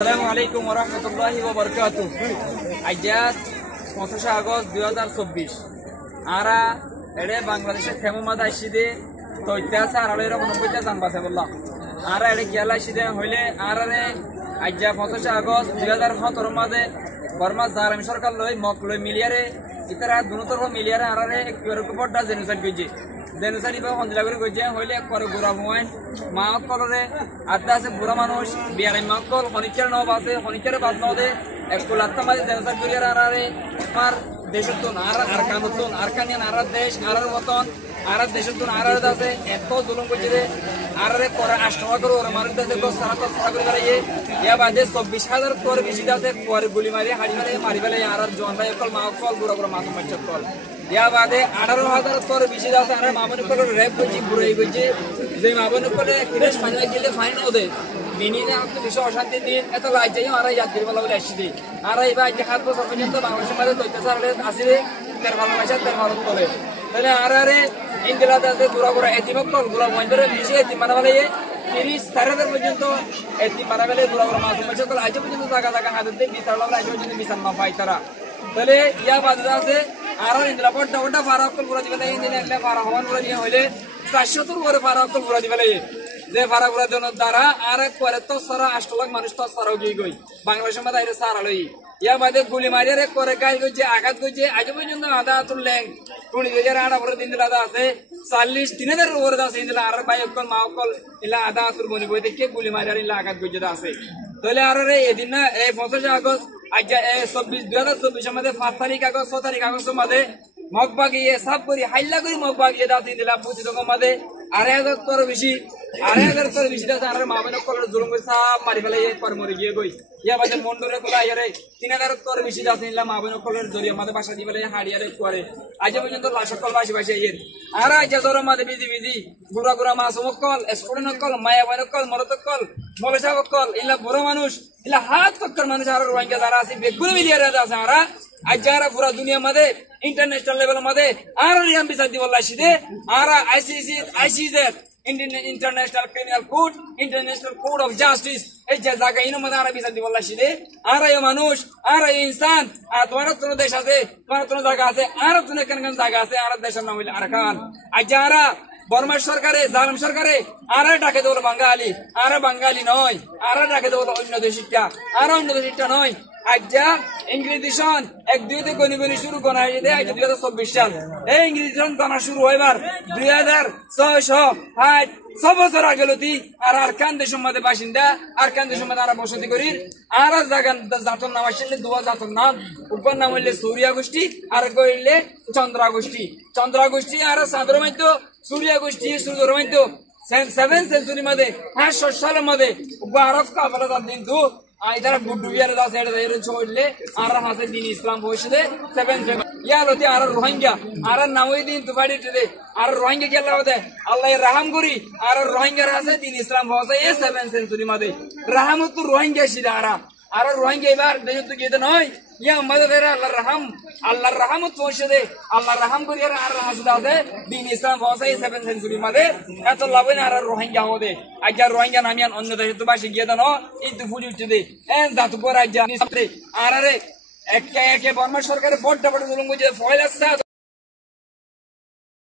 আসসালামুআলাইকুম ওরহমতুল্লাহি ওয়াবারাকাতুহু। আজ 25 আগস্ট 2024 আরা এড়ে বাংলাদেশের খেমুমাদ আইসিদে তৈত্যাসা আর এরকম 90টা জান বাসে বললাম আরা এড়ে গেল আইসিদে হইলে আরারে আজ 25 আগস্ট 2017 মাঝে বর্মা জারামি সরকার লই মক লই মিলিয়ারে ইতারা দুনতর মিলিয়ারে আরারে কিরকমটা জেনোসাইড গইছে জেনোসাইড ইবা হন্দিলা করে গইছে হইলে করে বুড়া ভুয়াইন মা কলরে আদা আছে বুড়া মানুষ বিয়ারে মাকল খনিকের নব আছে খনিকের বাদ নদে একল আত্মামাজি জেনোসাইড করিয়ার আরারে আমার দেশতুন আর কানুতুন আর কানিয়ান আর দেশ আরার মতন আর দেশতুন আর আছে এত জুলুম কইছে রে আরারে করে আষ্টমা করে ওরে মানুষ দেশে গো সারা তো সারা করে গড়াইয়ে ইয়া বাদে 24000 তোর বেশি আছে পরে গুলি মারি হাড়ি মারি ফেলে আর জন ভাই কল মা কল বুড়া বুড়া মাসুম বাচ্চা কল ইয়া বাদে 18000 তোর বেশি আছে আর মামনি করে রেপ কইছি বুড়াই কইছে যে মামনি করে কিরেশ ফাইনাল গেলে ফাইনাল ওদে মিনিনে আপনি বিশ্ব অশান্তি দিন এত লাই যাই আর ইয়াদ বলা বলে আসি দিই আর এই ভাই 7 বছর পর্যন্ত বাংলাদেশের মধ্যে তৈতাসার আসিরে তার ভালোবাসা তার ভারত করে তাহলে আরে ইন্দিলাতে আছে গুড়া গুড়া এতিমকল গুড়া মন্দিরে বেশি এতিম মানাবেলে 30,000 পর্যন্ত এতিম মানাবেলে গুড়া গুড়া মাসুম সকল আজ পর্যন্ত জায়গা জায়গা হাতে দিয়ে বিচার লাগলে আজ পর্যন্ত বিচার না পাই তারা তাহলে ইয়া বাদে আছে আরো ইন্দিলা বড়টা বড়টা ফারাকল গুড়া দিবেলে ইন্দিলা ফারা হওয়ান গুড়া নিয়ে হইলে 400 করে ফারাকল গুড়া দিবেলে যে ফারা গুড়ার জন্য দ্বারা আর করে তো সারা 8 লাখ মানুষ তো সারা গই গই বাংলাদেশের মধ্যে আইরে সারা লই ইয়া বাদে গুলি মারিয়ারে করে গাই গইছে আঘাত গইছে আজ পর্যন্ত আদা তুললেন 2008 পরে দিন আদা আছে 40-3000 উপরে আছে ইন্দলা আর ভাই কল মা কল ইলা আদা তুর বনি বই দেখে গুলি মারিয়ার ইলা আঘাত গইছে আছে তাহলে আর রে এদিন না এই 25 আগস্ট আজ 2024 মধ্যে 5 তারিখ আগস্ট 6 তারিখ আগস্ট মধ্যে মগবাগিয়ে সব করি হাইল্লা করি মগবাগিয়ে দাতি দিলা পুঁজি দোকান মধ্যে 2,500 তোর বেশি 2,500 তোর বেশি আছে আর মা বোন কল জুলুম করে সব মারি ফেলে পর মরে গিয়ে গই ইয়া বাদে মন্ডরে কোলা ইয়ারে 3,000 তোর বেশি আছে ইলা মা বোন কলের জরিয়া মধ্যে বাসা দিবেলে হাড়িয়ারে করে আজ পর্যন্ত লাশ কল বাসি বাসি এর আর আজ জোর মধ্যে বিজি গুড়া গুড়া মাসুম কল স্টুডেন্ট কল মায়া বোন কল মরত কল মলেশা কল ইলা বড় মানুষ ইলা হাত তক্কর মানুষ আর রোহিঙ্গা যারা আছে বেগুন মিলিয়ারে আছে আর আজ যারা পুরা দুনিয়া মধ্যে ইন্টারন্যাশনাল লেভেল মধ্যে আর রিয়াম বিচার দিব লাসিদে আর ICJ international criminal court international court of justice এই যে জায়গা ইনো মধ্যে আর বিচার দিব লাসিদে আর এই মানুষ আর এই ইনসান আর তোমার কোন দেশ আছে তোমার কোন জায়গা আছে আর তুমি কোন কোন জায়গা আছে আর দেশের নাম হইল আরকান আজ যারা বর্মা সরকারে জালিম সরকারে আর ডাকে দেবো বাঙালি আর বাঙালি নয় আর ডাকে দেবো অন্য দেশিকা আর অন্য দেশিকা নয় আজ্জা ইংরেজি সন 1-2 গনি শুরু করা হয়েছে আজ 2024 সাল এই ইংরেজি সন গণনা শুরু হইবার 2606 বছর আগে লতি আর আরকান দেশের মধ্যে বাসিন্দা আরকান দেশের মধ্যে আর বসতি করি আর জাগান জাতর নাম আসলে দুয়া জাতর নাম উপর নাম হইলে সূর্যা গোষ্ঠী আর কইলে চন্দ্রা গোষ্ঠী আর সাধারণত সূর্যা গোষ্ঠী সূর্যরমন্ত 7th সেঞ্চুরি মধ্যে 500 সালের মধ্যে আরব কাফেলা দিন তো আইদার গুড্ডু বিয়ার দাস এর ছড়লে আর হাসে দিন ইসলাম বসে 7 ইয়া লতি আর রোহিঙ্গা আর নামই দিন তুবাড়ি দে আর রোহিঙ্গা গেল হতে আল্লাহ রহম করি আর রোহিঙ্গার হাসে দিন ইসলাম বসে 7th সেঞ্চুরি মধ্যে রহমত রোহিঙ্গা শিরা আর রোহিঙ্গা এবার দেশ তো গিয়ে নয় ইয়া মধ্যে আল্লাহর রহমত পৌঁছে দে আল্লাহ রহম করি আর হাসদা আছে দিন ইসলাম বসে 7th সেঞ্চুরি মধ্যে এত লাভ না আর রোহিঙ্গা হতে আজ রোহিঙ্গা নামিয়ান অন্য দেশে তো বাসি গিয়ে দাও কিন্তু ফুলি উঠছে দে জাতু পর আজ আর একে বর্মা সরকারের বড় জুলুম করছে ফয়লা